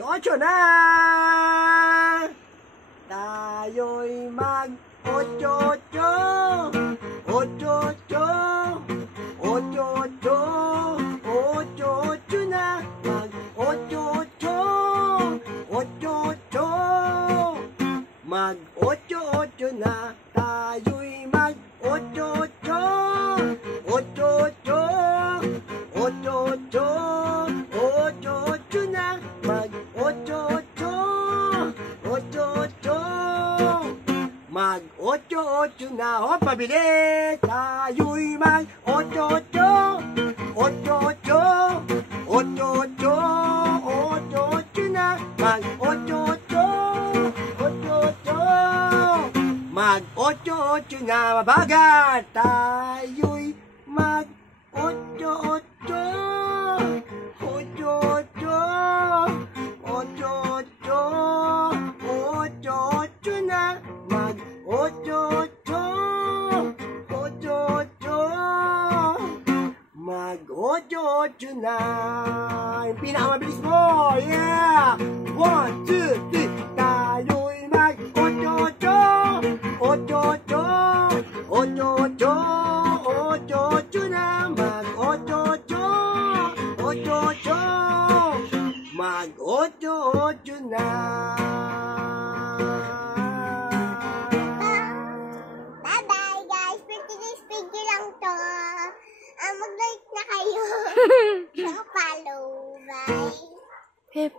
Ocho na! Tayo'y mag-ocho-ocho. Ocho-ocho. Ocho-ocho. Ocho-ocho na. Mag-ocho-ocho. Ocho-ocho. Mag-ocho-ocho na. Tayo'y mag-ocho-ocho. Ocho-ocho. Ocho-ocho. Ocho-ocho na. Mag-ocho-ocho. Ocho-ocho. Mag-ocho-ocho na. O, pabilis! Tayo'y mag-ocho-ocho. Ocho-ocho. Ocho-ocho. Ocho-ocho na. Mag-ocho-ocho. Ocho-ocho. Mag-ocho-ocho na. Mabagal! Tayo'y mag-ocho-ocho. Ocho-ocho. Ocho-ocho. Ocho-ocho na. Mag-ocho-ocho. Ocho-ocho. Mag-ocho-ocho na. Yung pinakamabilis mo. Yeah! 1, 2, 3. Tayo'y mag-ocho-ocho. Ocho-ocho. Ocho-ocho. Ocho-ocho na. Mag-ocho-ocho. Ocho-ocho. Mag-ocho-ocho na. Bye-bye guys! For today's video lang to. Mag-like na kayo. Saka follow. Bye! Pep.